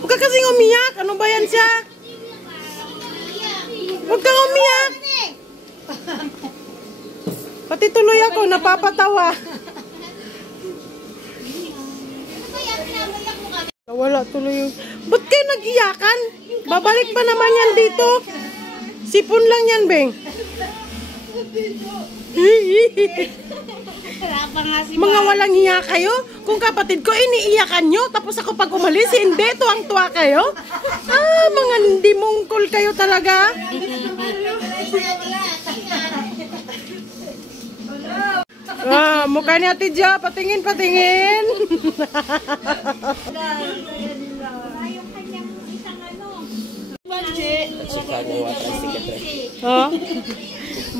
Huwag ka kasing umiyak. Ano ba yan siya? Huwag kang umiyak. Pati tuloy ako, napapatawa. Wala tuloy yung... Ba't kayo nag-iyakan? Babalik pa naman yan dito. Sipon lang yan, Beng. Mga walang hiya kayo? Kung kapatid ko, iniiyakan nyo. Tapos ako pag umalis, hindi. Tuwang-tuwa kayo. Ah, mga hindi mungkol kayo talaga. Ah, mukha ni Ate Ja. Patingin, patingin. Oh,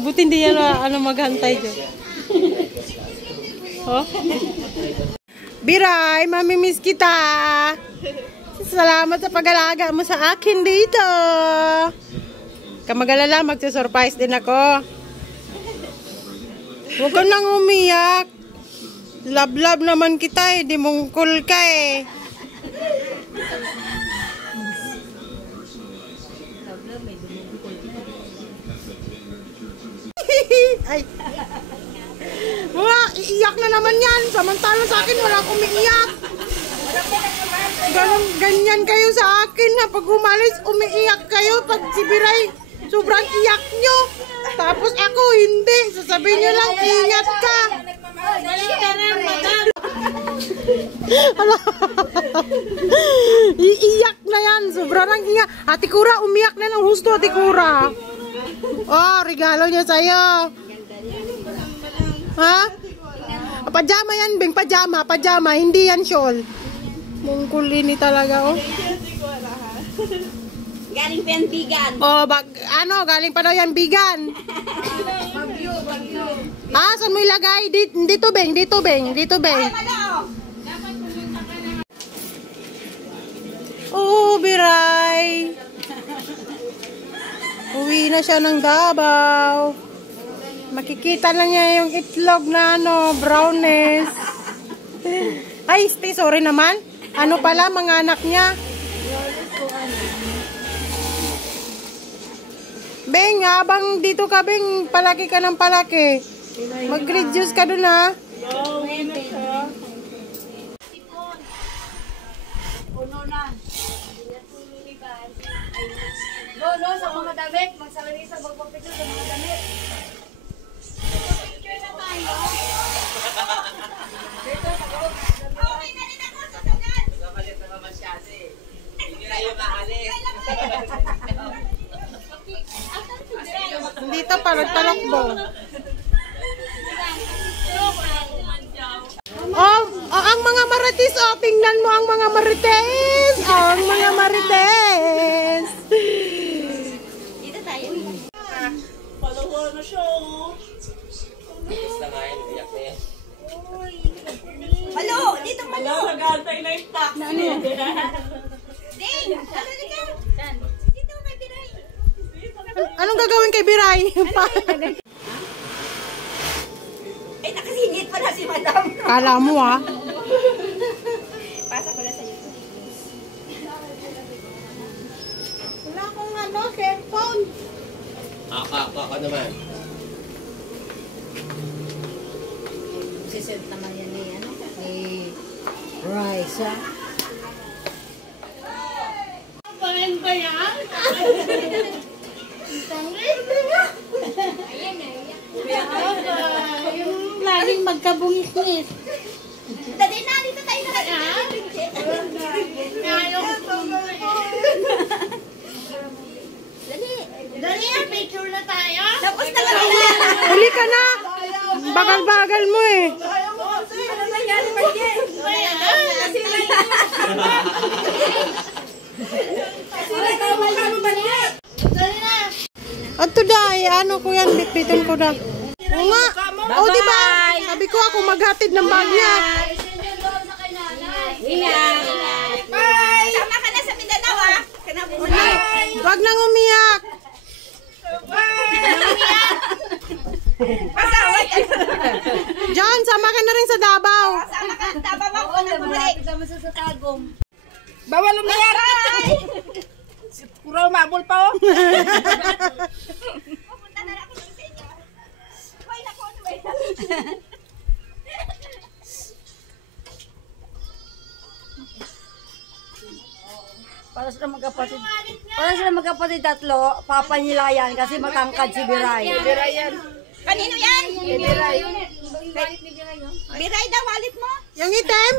buti hindi yan maghantay dyan. Oh. Biray, mamimiss kita. Salamat sa pag-alaga mo sa akin dito. Kamagalala, magsusurprise din ako. Huwag ka nang umiyak. Love-love naman kita eh. Di mungkol ka eh. Ay. Iiyak na naman yan. Samantalang sa akin, wala akong umiiyak. Ganyan kayo sa akin na pag umalis, umiiyak kayo. Pag si Biray, sobrang iyak nyo. Tapos ako, hindi. Sasabihin nyo lang, ingat ka. Iiyak na yan. Sobrang iyak. Ate Kura, umiyak na ng husto, Ate Kura. Oh, regalo niya sa'yo. Ha? Pajama yan, Beng. Pajama, pajama. Hindi yan shawl. Mungkul ini talaga, oh. Galing pa yan bigan. Oh, galing pa daw yan bigan. Bagyo. Ah, saan mo ilagay? Dito, Beng. Dito, Beng. Dito, Beng. Oh, Biray. Uwi na siya ng Davao. Makikita na niya yung itlog na brownies. Ay, sorry naman. Ano pala, mga anak niya? Beng, habang dito ka, Beng, palaki ka ng palaki. Mag-reduce ka dun, ha? Puno na. No, sa mga damit. Magsalari sa magpapicture sa mga damit. Picture na tayo. Dito sa loob. Okay na rin ako sa sunod. Kamalit na masyado eh. Hindi na yung maalis. Dito pa, nagtalakbo. Oh, ang mga marites, oh, tingnan mo ang mga marites. Ang mga marites. Dito tayo. Palawa na siya. Malo, dito malo. Nag-aantay na yung taxi. Ding, ano na ka? Dito kay Biray. Anong gagawin kay Biray? Ay, nakasingit pa na si Madam. Kala mo, ha? Pasa ko na sa YouTube. Wala akong cellphone. Ako naman. Sisend naman yan ni Rice, ha? Parin ba yan? Yung laging magkabungis-ngis. Dali na, dito tayo na. Dali, picture na tayo. Tapos na kami na. Huli ka na! Bagal-bagal mo eh. Ano nangyari ba yan? At today, ano ko yan, bitbitin ko na. Oo nga. O, diba? Sabi ko ako maghatid ng bag niya. Bye! Sama ka na sa Mindanao, ha? Huwag nang umiyak. Pasaway ka. John, sama ka na rin sa Davao. Sama ka na, tabang ako na bumalik. Kasama sa tagong. Bawal ang nangyari! Kuraw mabul pa oh! Pupunta na lang ako sa inyo. Hoy, naku, ano ba yan? Para sila magkapatid. Para sila magkapatid tatlo, papanilayan kasi matangkad si Biray. Kanino yan? Biray. Biray daw, wallet mo. Yung item?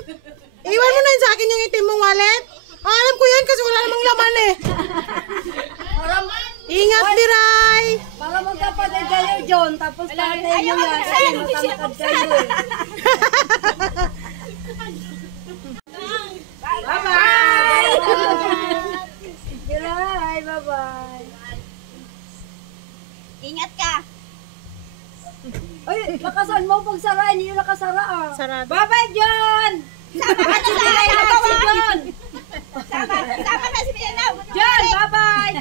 Iwan mo na yun sa akin yung item mong wallet. Alam ko yan kasi wala namang laman eh. Ingat, Biray! Para magkapatid kayo, John. Tapos tatay nyo yan kasi matangkad kayo eh. Biray, bye-bye. Ingat ka. Ay, lakasan mo pag sara. Hindi yung nakasara ah. Sarado. Bye-bye, John! Sama ka na sa akin. Si John! Sama ka si Milaw. John, bye-bye!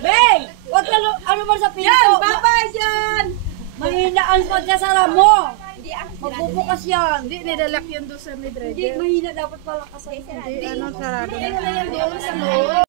Beng! Huwag ka ano ba sa pinto? John, bye-bye, John! Mahina ang pagkasara mo! Magbubukas yan! Hindi, nidalak yun doon sa midred. Hindi, mahina dapat palakasan. Ano, sarado na. Ano na yan doon sa loob?